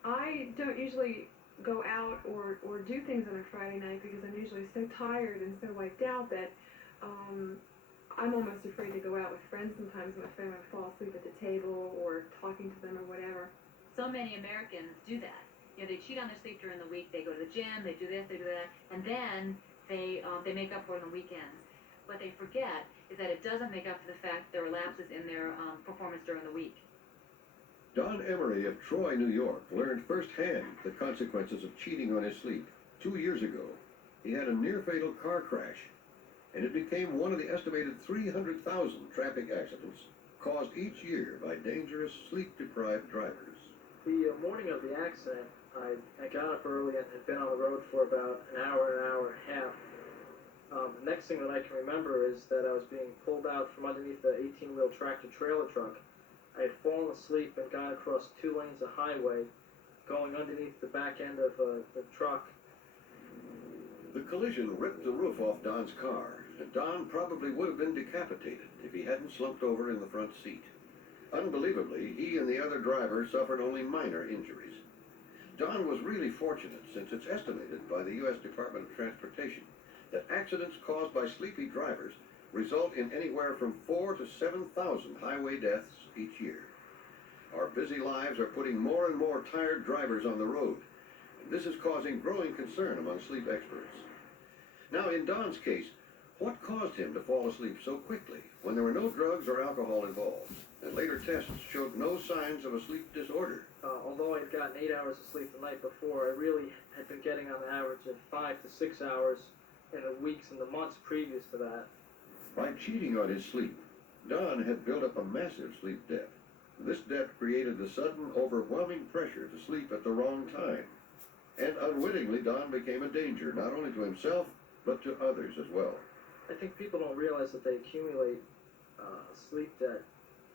I don't usually go out or do things on a Friday night because I'm usually so tired and so wiped out that I'm almost afraid to go out with friends sometimes. I'm afraid I might fall asleep at the table or talking to them or whatever. So many Americans do that. You know, they cheat on their sleep during the week. They go to the gym, they do this, they do that, and then they make up for it on the weekends. What they forget is that it doesn't make up for the fact that there are lapses in their performance during the week. Don Emery of Troy, New York, learned firsthand the consequences of cheating on his sleep. 2 years ago, he had a near-fatal car crash, and it became one of the estimated 300,000 traffic accidents caused each year by dangerous, sleep-deprived drivers. The morning of the accident, I got up early and had been on the road for about an hour and a half. The next thing that I can remember is that I was being pulled out from underneath the 18-wheel tractor-trailer truck. I had fallen asleep and got across 2 lanes of highway, going underneath the back end of the truck. The collision ripped the roof off Don's car, and Don probably would have been decapitated if he hadn't slumped over in the front seat. Unbelievably, he and the other driver suffered only minor injuries. Don was really fortunate, since it's estimated by the U.S. Department of Transportation that accidents caused by sleepy drivers result in anywhere from 4,000 to 7,000 highway deaths each year. Our busy lives are putting more and more tired drivers on the road, and this is causing growing concern among sleep experts. Now, in Don's case, what caused him to fall asleep so quickly when there were no drugs or alcohol involved, and later tests showed no signs of a sleep disorder? Although I'd gotten 8 hours of sleep the night before, I really had been getting on average of 5 to 6 hours in the weeks and the months previous to that. By cheating on his sleep, Don had built up a massive sleep debt. This debt created the sudden, overwhelming pressure to sleep at the wrong time. And unwittingly, Don became a danger, not only to himself, but to others as well. I think people don't realize that they accumulate sleep debt.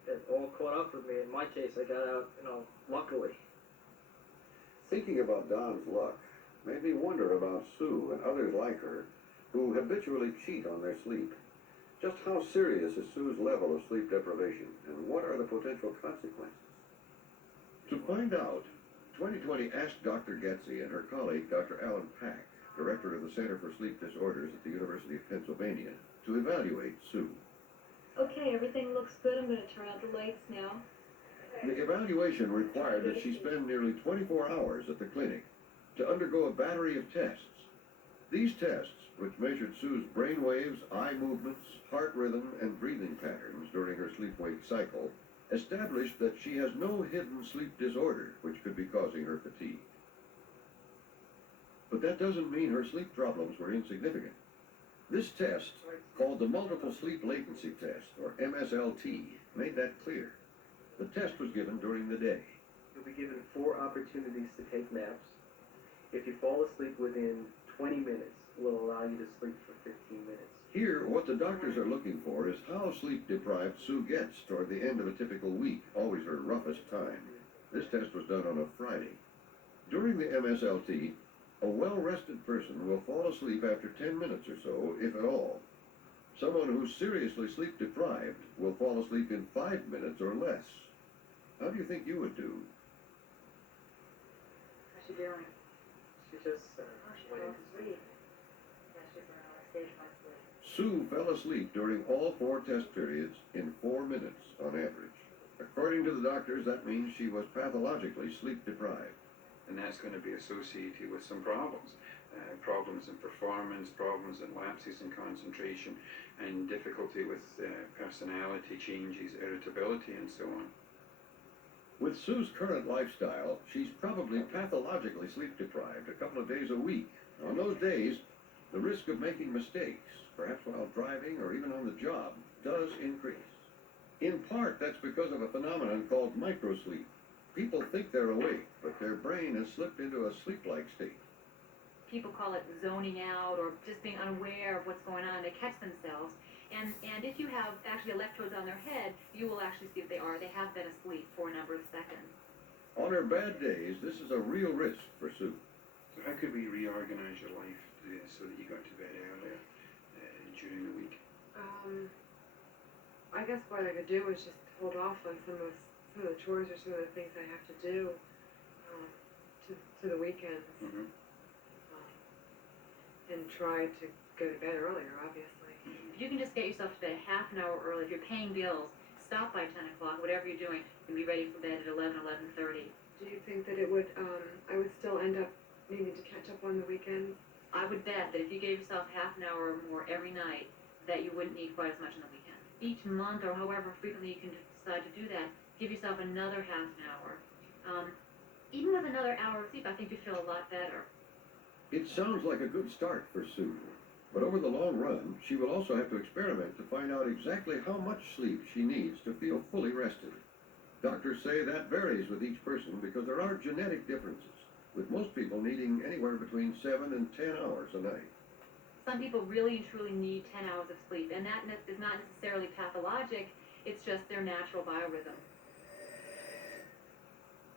It all caught up with me. In my case, I got out, luckily. Thinking about Don's luck made me wonder about Sue and others like her who habitually cheat on their sleep. Just how serious is Sue's level of sleep deprivation, and what are the potential consequences? To find out, 2020 asked Dr. Getze and her colleague, Dr. Alan Pack, director of the Center for Sleep Disorders at the University of Pennsylvania, to evaluate Sue. Okay, everything looks good. I'm going to turn out the lights now. The evaluation required that she spend nearly 24 hours at the clinic to undergo a battery of tests. These tests, which measured Sue's brain waves, eye movements, heart rhythm, and breathing patterns during her sleep-wake cycle, established that she has no hidden sleep disorder which could be causing her fatigue. But that doesn't mean her sleep problems were insignificant. This test, called the Multiple Sleep Latency Test, or MSLT, made that clear. The test was given during the day. You'll be given 4 opportunities to take naps. If you fall asleep within 20 minutes, we'll allow you to sleep for 15 minutes. Here, what the doctors are looking for is how sleep-deprived Sue gets toward the end of a typical week, always her roughest time. This test was done on a Friday. During the MSLT, a well-rested person will fall asleep after 10 minutes or so, if at all. Someone who's seriously sleep-deprived will fall asleep in 5 minutes or less. How do you think you would do? How's she doing? She just She fell asleep. Yeah, she's in a stage of my sleep. Sue fell asleep during all 4 test periods in 4 minutes on average. According to the doctors, that means she was pathologically sleep-deprived. And that's going to be associated with some problems. Problems in performance, problems in lapses in concentration, and difficulty with personality changes, irritability, and so on. With Sue's current lifestyle, she's probably pathologically sleep-deprived a couple of days a week. On those days, the risk of making mistakes, perhaps while driving or even on the job, does increase. In part, that's because of a phenomenon called microsleep. People think they're awake, but their brain has slipped into a sleep-like state. people call it zoning out or just being unaware of what's going on. They catch themselves. And if you have actually electrodes on their head, you will actually see if they have been asleep for a number of seconds. On her bad days, this is a real risk for Sue. So how could we reorganize your life so that you got to bed earlier during the week? I guess what I could do is just hold off on some of the chores or some of the things I have to do to the weekends, and try to go to bed earlier, obviously. If you can just get yourself to bed half an hour early, if you're paying bills, stop by 10 o'clock, whatever you're doing, and be ready for bed at 11, 11:30. Do you think that it would, I would still end up needing to catch up on the weekends? I would bet that if you gave yourself half an hour or more every night, that you wouldn't need quite as much on the weekend. Each month, or however frequently you can decide to do that, give yourself another half an hour. Even with another hour of sleep, I think you feel a lot better. It sounds like a good start for Sue. But over the long run, she will also have to experiment to find out exactly how much sleep she needs to feel fully rested. Doctors say that varies with each person because there are genetic differences, with most people needing anywhere between 7 and 10 hours a night. Some people really and truly need 10 hours of sleep, and that is not necessarily pathologic, it's just their natural biorhythm.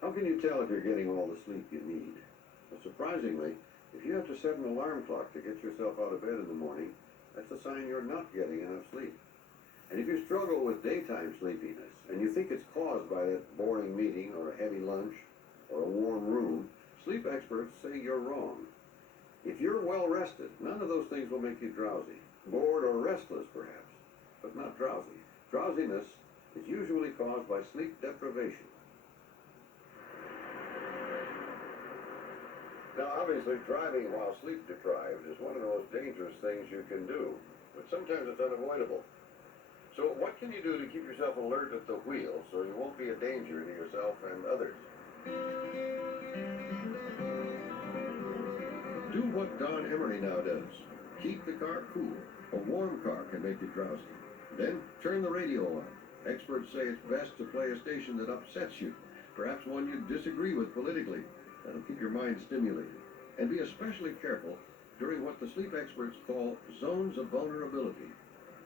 How can you tell if you're getting all the sleep you need? Well, surprisingly, if you have to set an alarm clock to get yourself out of bed in the morning, that's a sign you're not getting enough sleep. And if you struggle with daytime sleepiness, and you think it's caused by that boring meeting or a heavy lunch or a warm room, sleep experts say you're wrong. If you're well rested, none of those things will make you drowsy. Bored or restless, perhaps, but not drowsy. Drowsiness is usually caused by sleep deprivation. Now, obviously, driving while sleep deprived is one of the most dangerous things you can do, but sometimes it's unavoidable. So what can you do to keep yourself alert at the wheel so you won't be a danger to yourself and others? Do what Don Emery now does. Keep the car cool. A warm car can make you drowsy. Then turn the radio on. Experts say it's best to play a station that upsets you, perhaps one you disagree with politically. That'll keep your mind stimulated. And be especially careful during what the sleep experts call zones of vulnerability.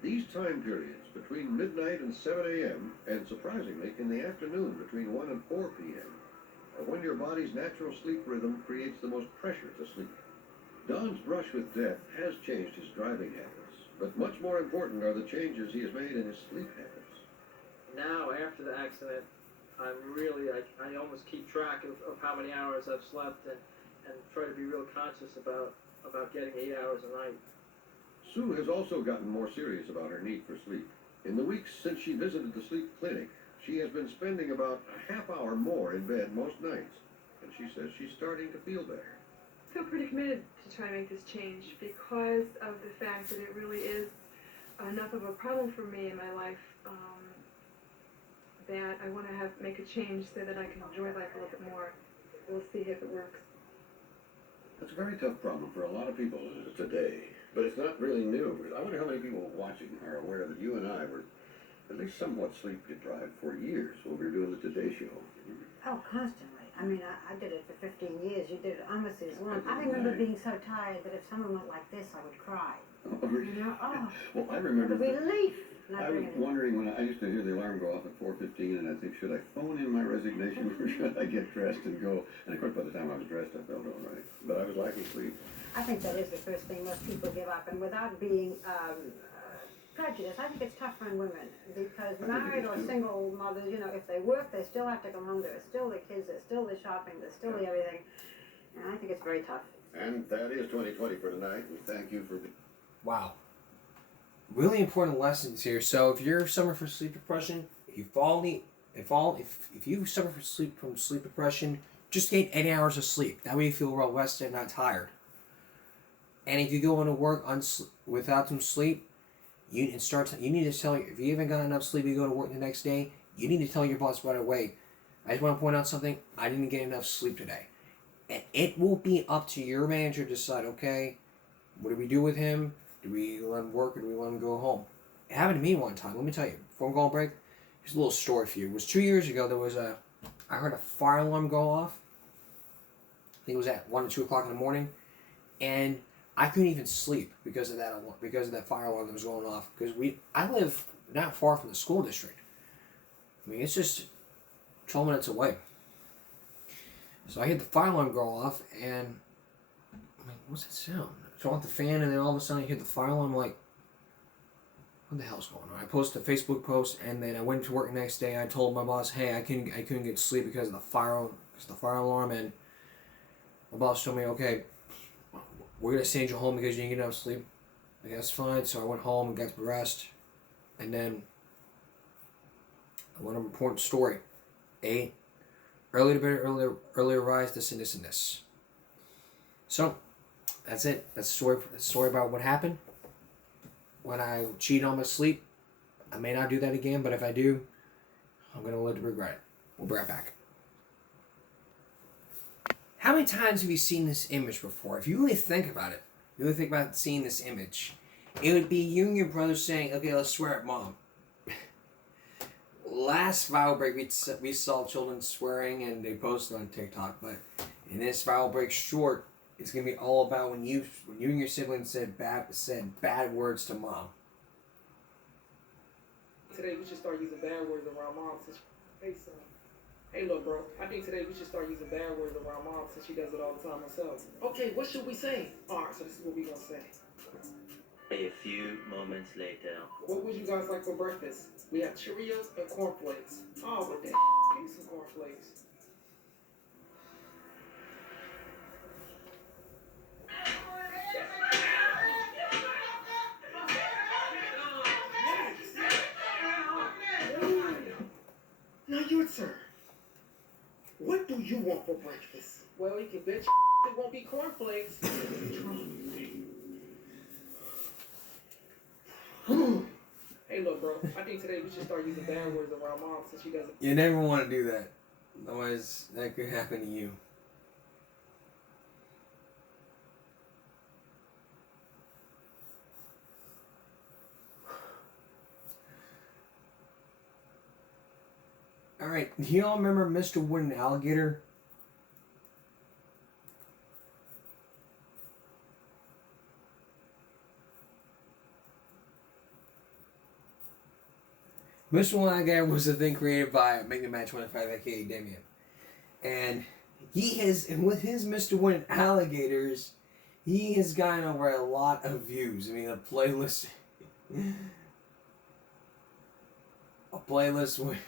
These time periods between midnight and 7 a.m. and surprisingly in the afternoon between 1 and 4 p.m. are when your body's natural sleep rhythm creates the most pressure to sleep. Don's brush with death has changed his driving habits, but much more important are the changes he has made in his sleep habits. Now, after the accident, I'm really, I almost keep track of how many hours I've slept and try to be real conscious about getting 8 hours a night. Sue has also gotten more serious about her need for sleep. In the weeks since she visited the sleep clinic, she has been spending about a half hour more in bed most nights, and she says she's starting to feel better. I feel pretty committed to try to make this change because of the fact that it really is enough of a problem for me in my life that I want to make a change so that I can enjoy life a little bit more. We'll see if it works. That's a very tough problem for a lot of people today, but it's not really new. I wonder how many people watching are aware that you and I were at least somewhat sleep deprived for years when we were doing the Today Show. Oh, constantly. I mean, I did it for 15 years. You did it almost as long. I remember being so tired that if someone went like this, I would cry. Oh, really? You know? Oh, well, I remember. The relief. I was wondering when I used to hear the alarm go off at 4:15, and I think, should I phone in my resignation or should I get dressed and go? And of course, by the time I was dressed, I felt all right. But I was lacking sleep. I think that is the first thing most people give up, and without being prejudiced, I think it's tougher on women because married or single mothers, you know, if they work, they still have to come home. There's still the kids, there's still the shopping, there's still the everything, and I think it's very tough. And that is 2020 for tonight. We thank you for. Wow. Really important lessons here. So if you're suffering from sleep depression, if you suffer from sleep depression, just get 8 hours of sleep. That way you feel well rested and not tired. And if you go into work without some sleep, you need to tell if you haven't got enough sleep, you go to work the next day, you need to tell your boss right away. I just want to point out something. I didn't get enough sleep today. And it will be up to your manager to decide, okay, what do we do with him? Do we let him work or do we let him go home? It happened to me one time. Let me tell you. Before we go on break, here's a little story for you. It was 2 years ago. I heard a fire alarm go off. I think it was at 1 or 2 o'clock in the morning. and I couldn't even sleep because of that fire alarm that was going off. Because I live not far from the school district. I mean, it's just 12 minutes away. So I hear the fire alarm go off, and I'm like, what's that sound? So I want the fan, and then all of a sudden I hear the fire alarm. I'm like, what the hell's going on? I posted a Facebook post, and then I went to work the next day. I told my boss, hey, I couldn't get to sleep because of the fire alarm, and my boss told me, okay, we're gonna send you home because you didn't get enough sleep. Like, that's fine. So I went home and got some rest, and then I went on an important story. Early to bed, earlier rise, this and this and this. So, that's it. That's the story about what happened when I cheated on my sleep. I may not do that again, but if I do, I'm going to live to regret it. We'll be right back. How many times have you seen this image before? If you really think about it, seeing this image, it would be you and your brother saying, okay, let's swear at mom. Last viral break, we saw children swearing and they posted on TikTok, but in this viral break short, it's gonna be all about when you and your siblings said bad words to mom. Today we should start using bad words around mom since hey son. Hey look bro, I think today we should start using bad words around mom since she does it all the time herself. Okay, what should we say? Alright, so this is what we gonna say. A few moments later. What would you guys like for breakfast? We have Cheerios and cornflakes. Oh, what the give me some cornflakes. Now your turn. What do you want for breakfast? Well, you can bet it won't be cornflakes. Hey, look, bro. I think today we should start using bad words around mom since she doesn't. You never want to do that. Otherwise, that could happen to you. Alright, do y'all remember Mr. Wooden Alligator? Mr. Wooden Alligator was a thing created by Mega Man 25, aka Damien. And he has, and with his Mr. Wooden Alligators, he has gotten over a lot of views. I mean, a playlist with,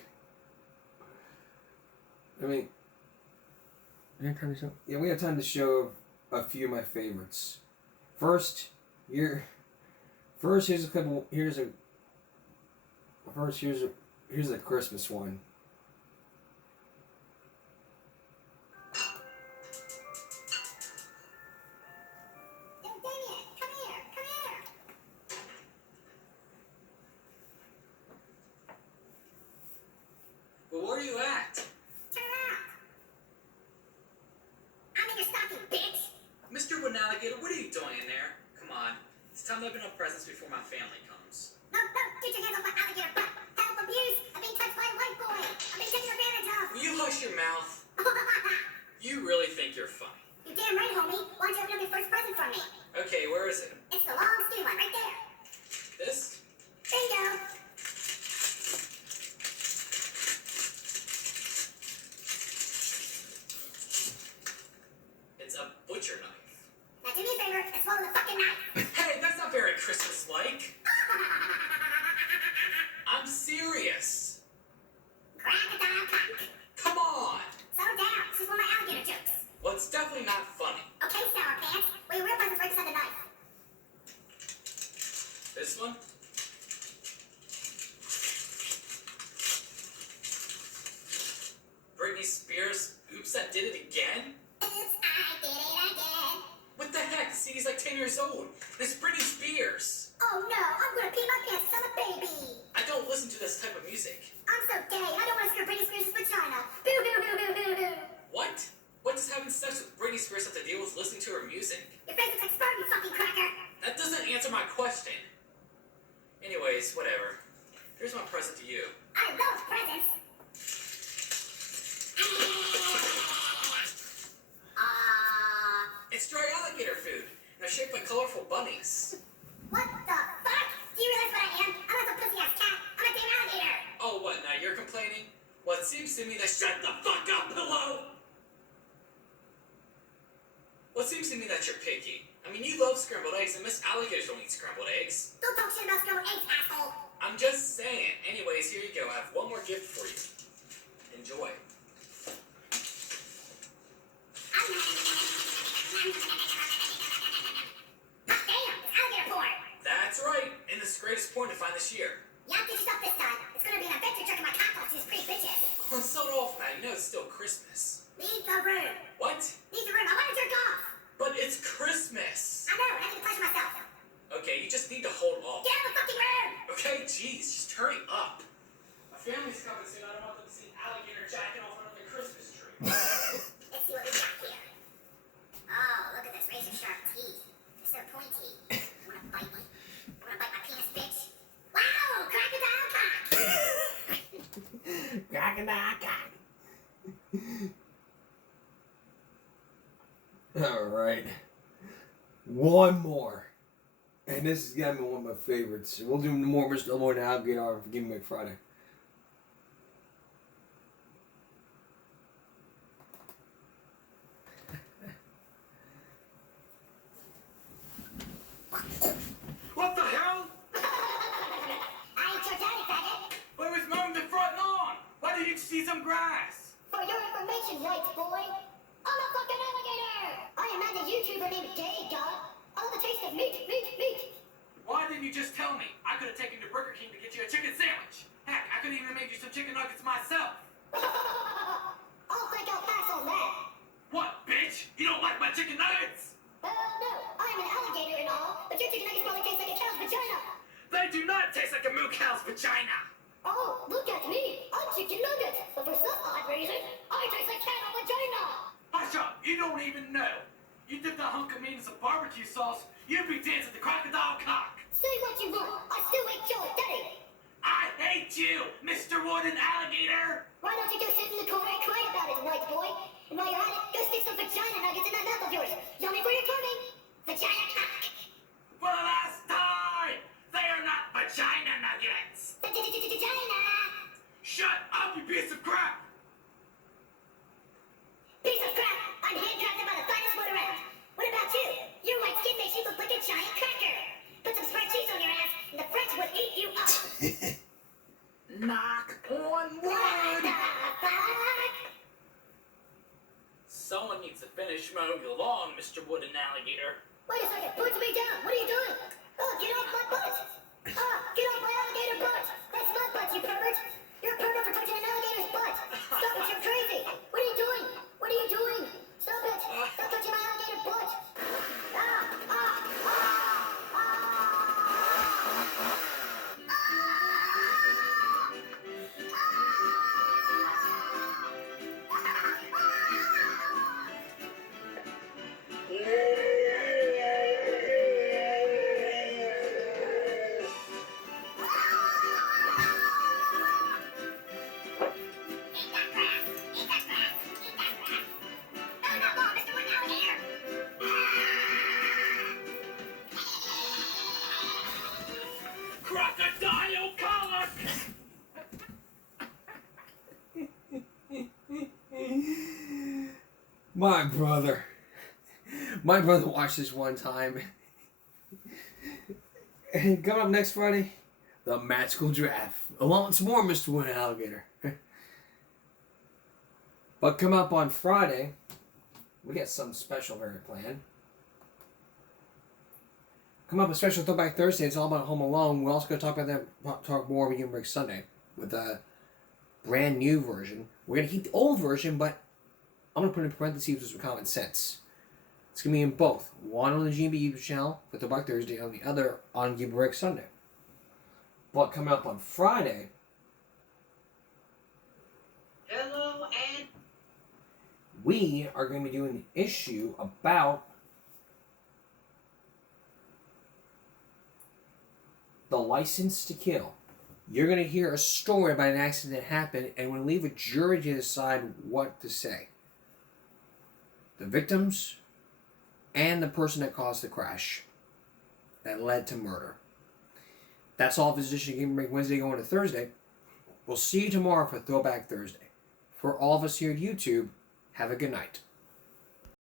I mean, we have time to show a few of my favorites. Here's a Christmas one. Well, where are you at? Turn around. I'm in your stocking, bitch. Mr. Wooden Alligator, what are you doing in there? Come on. It's time to open up presents before my family comes. No, get your hands off my alligator butt. Help, abuse. I'm being touched by a white boy. I'm being taken advantage of. Will you hush your mouth? You really think you're funny. You're damn right, homie. Why don't you open up your first present from me? Okay, where is it? It's the long skinny one right there. This? Bingo. It's a butcher knife. Now do me a favor and swallow the fucking knife. Hey, that's not very Christmas-like. I'm serious. Come on. Settle down. It's just one of my alligator jokes. Well, it's definitely not funny. Okay, Sour Pants. Well, your real present's right beside the knife. This one? Britney Spears, oops, I did it again? Oops, I did it again. What the heck? The CD's like 10 years old. It's Britney Spears. Oh no, I'm gonna pee my pants 'cause I'm a baby. I don't listen to this type of music. I'm so gay. I don't want to screw Britney Spears' vagina. Boo hoo hoo hoo hoo hoo. What? What does having sex with Britney Spears have to deal with listening to her music? Your face looks like sperm, you fucking cracker. That doesn't answer my question. Anyways, whatever. Here's my present to you. I love presents. It's dry alligator food. shaped like colorful bunnies. What the fuck? Do you realize what I am? I'm not some pussy-ass cat. I'm a damn alligator. Oh, what, now you're complaining? Well, it seems to me that— Shut the fuck up, Pillow! Well, it seems to me that you're picky. I mean, you love scrambled eggs, and Miss Alligators don't eat scrambled eggs. Don't talk shit about scrambled eggs, asshole. I'm just saying. Anyways, here you go. I have one more gift for you. Enjoy. Damn, it's alligator porn. That's right. And it's the greatest porn to find this year. You outdid yourself this time. It's gonna be an adventure jerking my cock off to these pretty bitches. Well, it's not all that. You know it's still Christmas. Leave the room. What? Leave the room. I want to jerk off. But it's Christmas. I know. I need to pleasure myself. Okay, you just need to hold off. Get out of the fucking room. Okay, jeez, just hurry up. My family's coming soon. I don't want them to see alligator jacking off under the Christmas tree. Let's see what we got here. Oh, look at this razor sharp teeth. They're so pointy. You wanna bite me? You wanna bite my penis, bitch? Wow, crocodile cock. Crocodile cock. All right. One more. And this has got to be one of my favorites. We'll do more Mr. Elmore and Alligator for Give Me Back Friday. What the hell? I ain't your daddy, faggot. Where was mowing the front lawn? Why didn't you see some grass? For your information, white boy, I'm a fucking alligator. I am not a YouTuber named Gay God. I love the taste of meat. Why didn't you just tell me? I could have taken you to Burger King to get you a chicken sandwich. Heck, I could even made you some chicken nuggets myself. I'll think I'll pass on that. What, bitch? You don't like my chicken nuggets? No, I'm an alligator and all, but your chicken nuggets probably taste like a cow's vagina. They do not taste like a moo cow's vagina. Oh, look at me. I'm chicken nuggets, but for some odd reason, I taste like cow vagina. Hush up, you don't even know. You dipped a hunk of meat in some barbecue sauce, you'd be dancing the crocodile cock. Say what you want, I still ain't your daddy. I hate you, Mr. Wooden Alligator. Why don't you go sit in the corner and cry about it, white boy? And while you're at it, go stick some vagina nuggets in that mouth of yours. Yummy for your tummy. Vagina cock. For the last time, they are not vagina nuggets. Vagina. Shut up, you piece of crap. Piece of crap. I'm handcrafted by the finest wood around. What about you? Your white skin makes you look like a giant cracker. Put some spread cheese on your ass, and the French would eat you up. Knock on What wood. the fuck? Someone needs to finish mowing your lawn, Mr. Wooden Alligator. Wait a second, put me down. What are you doing? Oh, get off my butt. Oh, get off my alligator butt. That's my butt, you pervert. You're a pervert for touching an alligator's butt. Stop it, you're crazy. What are you doing? What are you doing? Stop it. Stop touching my alligator butt. Crocodile colic! My brother watched this one time. And coming up next Friday, the magical draft. Along with some more Mr. Wooden Alligator. But come up on Friday, we got something special very planned. Come up a special Throwback Thursday. It's all about Home Alone. We're also going to talk about that. Talk more about Game Break Sunday with a brand new version. We're going to keep the old version, but I'm going to put in parentheses with common sense. It's going to be in both. One on the GMB YouTube channel for Throwback Thursday, and the other on Game Break Sunday. But coming up on Friday, Hello, and we are going to be doing an issue about the License to Kill. You're going to hear a story about an accident that happened, and we're going to leave a jury to decide what to say. The victims and the person that caused the crash that led to murder. That's all for Edition Game Break Wednesday going to Thursday. We'll see you tomorrow for Throwback Thursday. For all of us here at YouTube, have a good night.